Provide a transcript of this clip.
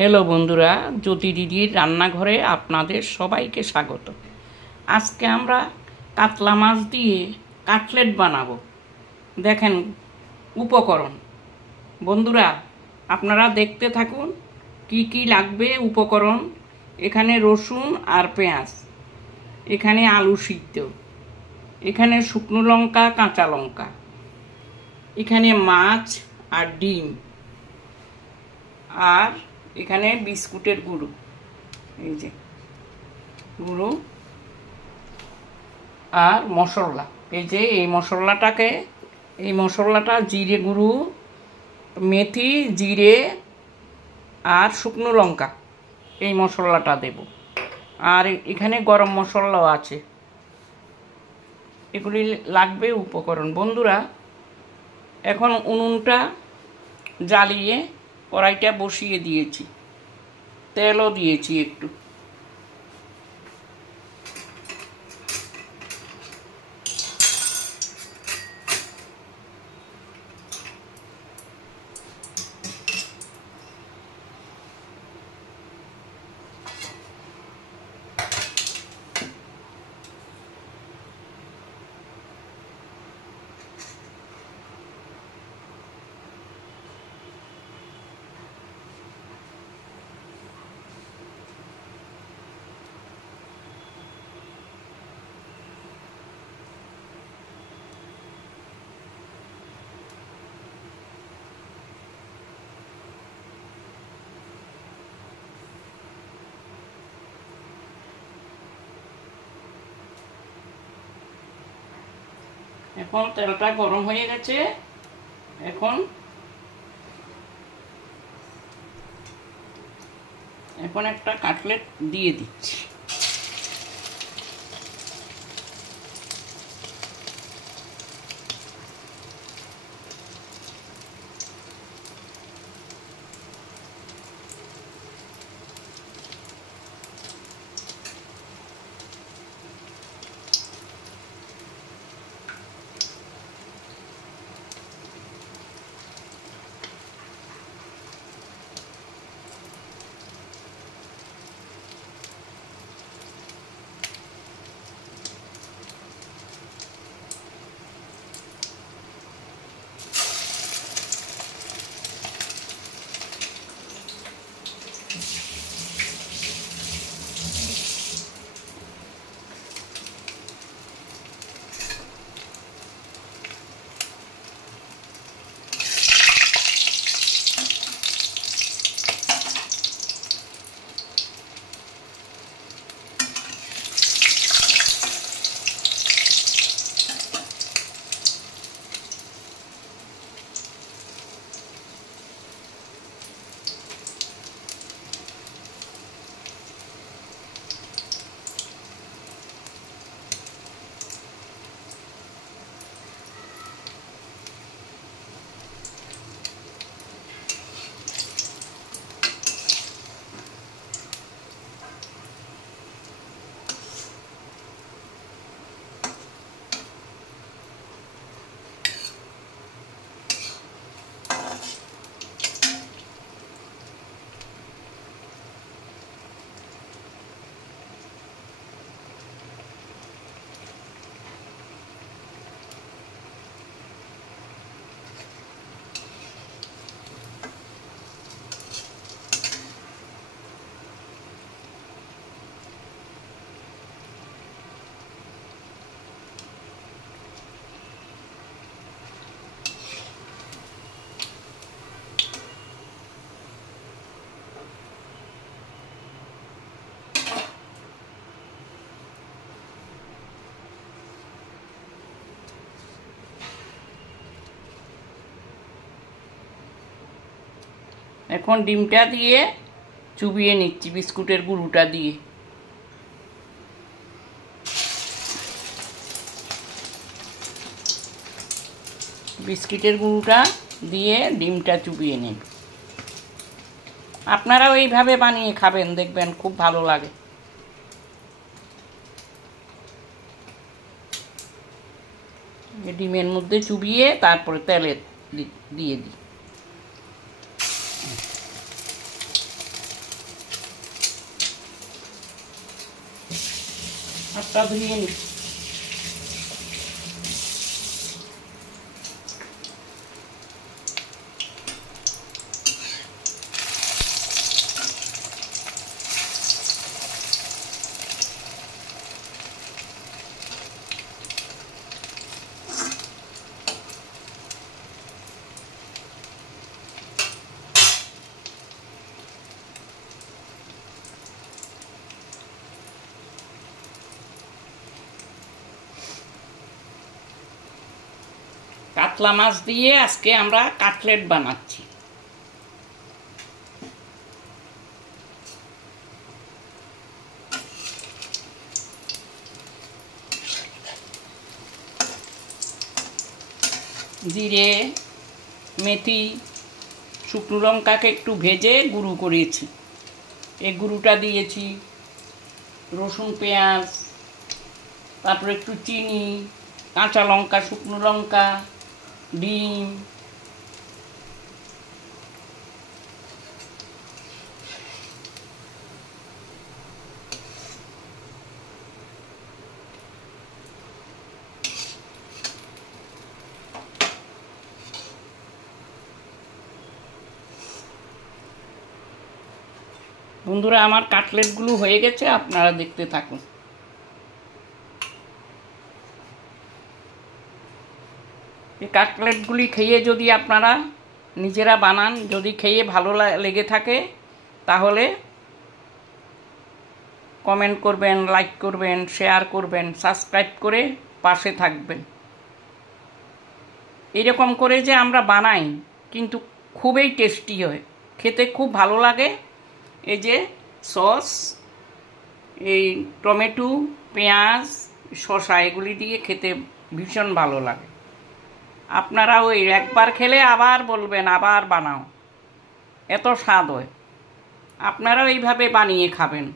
Hello বন্ধুরা, জ্যোতি দিদির রান্নাঘরে আপনাদের সবাইকে স্বাগত। আজকে আমরা কাতলা মাছ দিয়ে কাটলেট বানাবো। দেখেন উপকরণ। বন্ধুরা আপনারা দেখতে থাকুন কি কি লাগবে উপকরণ। এখানে রসুন আর পেঁয়াজ, এখানে আলু সিদ্ধ, এখানে শুকনো লঙ্কা, কাঁচা লঙ্কা, এখানে মাছ আর ডিম, আর এখানে বিস্কুটের গুঁড়ো, এই যে গুঁড়ো আর মশলা। এই যে এই মশলাটা জিরে গুঁড়ো, মেথি, জিরে আর শুকনো লঙ্কা, এই মশলাটা দেব। আর এখানে গরম মশলাও আছে। এগুলি লাগবে উপকরণ। বন্ধুরা এখন উনুনটা জ্বালিয়ে কড়াইটা বসিয়ে দিয়েছি, তেলও দিয়েছি একটু। এখন তেলটা গরম হয়ে গেছে। এখন একটা কাটলেট দিয়ে দিচ্ছি। এখন ডিমটা দিয়ে চুবিয়ে নিচ্ছি বিস্কুটের গুঁড়োটা দিয়ে। বিস্কুটের গুঁড়োটা দিয়ে ডিমটা চুবিয়ে নিন। আপনারাও এইভাবে বানিয়ে খাবেন, দেখবেন খুব ভালো লাগে। ডিমের মধ্যে চুবিয়ে তারপরে তেলে দিয়ে দিই। হাতটা ধুয়ে নি। কাতলা মাছ দিয়ে আজকে আমরা কাটলেট বানাচ্ছি। জিরে, মেথি, শুকনো লঙ্কাকে একটু ভেজে গুঁড়ো করেছি। এই গুঁড়োটা দিয়েছি, রসুন, পেঁয়াজ, তারপরে একটু চিনি, কাঁচা লঙ্কা, শুকনো লঙ্কা, ডিম, বন্ধুরা আমার কাটলেটগুলো হয়ে গেছে, আপনারা দেখতে থাকুন। এই কাটলেটগুলি খেয়ে যদি আপনারা নিজেরা বানান, যদি খেয়ে ভালো লেগে থাকে তাহলে কমেন্ট করবেন, লাইক করবেন, শেয়ার করবেন, সাবস্ক্রাইব করে পাশে থাকবেন। এরকম করে যে আমরা বানাই কিন্তু খুবই টেস্টি হয়, খেতে খুব ভালো লাগে। এই যে সস, এই টমেটো, পেঁয়াজ, শসা এগুলি দিয়ে খেতে ভীষণ ভালো লাগে। আপনারা ওই একবার খেলে আবার বলবেন আবার বানাও, এত স্বাদ হয়। আপনারাও এইভাবে বানিয়ে খাবেন।